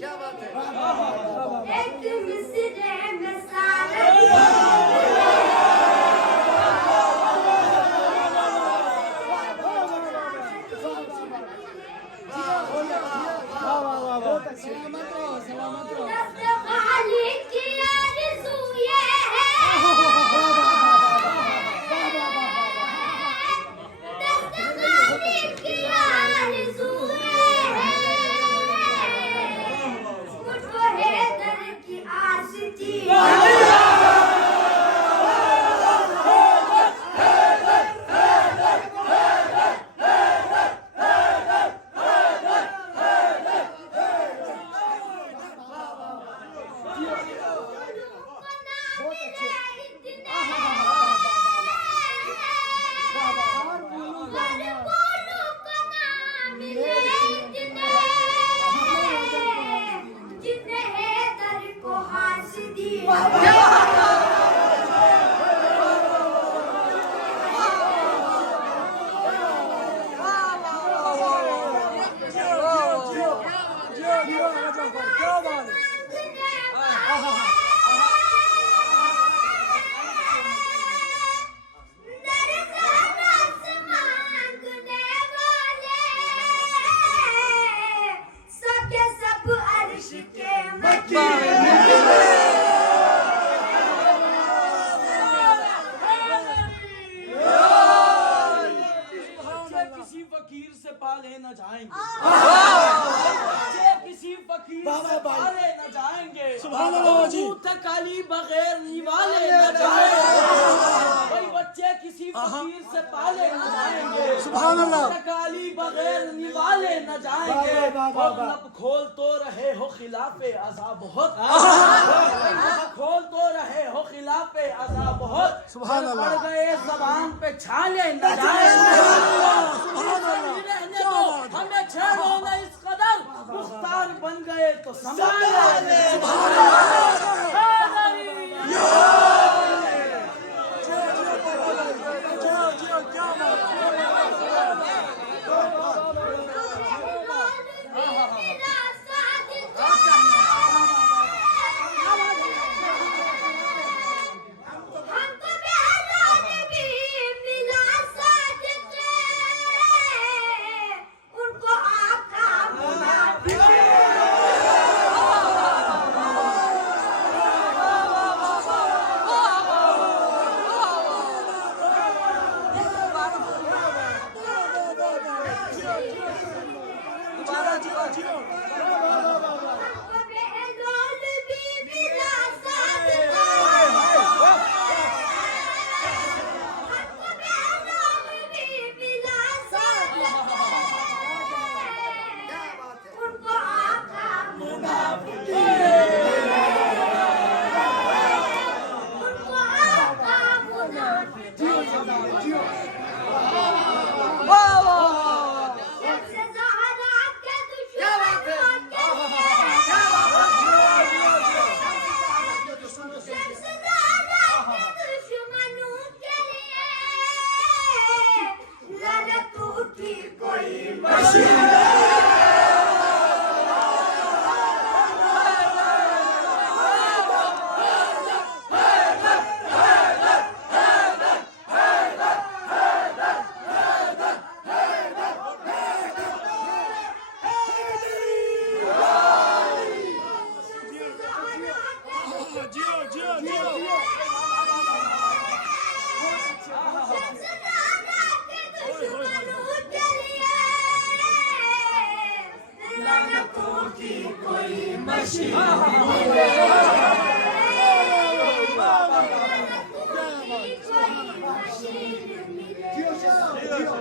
क्या बात है। एक मिसरे में सारा पाले न जाएंगे, बच्चे किसी फकीर से पाले न जाएंगे, सुभान अल्लाह जी। काली बगैर निवाले न जाएंगे, भाई बच्चे किसी फकीर से पाले न जाएंगे, सुभान अल्लाह। काली बगैर निवाले न जाएंगे, और लब खोल तो रहे हो खिलाफे अज़ा बहुत, खोल तो रहे हो खिलाफे अज़ा बहुत, सुभान अल्लाह। पड़ गए ज़बान पे छाले न जाएंगे, हमें छेड़ो न इस कदर, मुख्तार बन गए तो संभाले।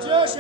Josh,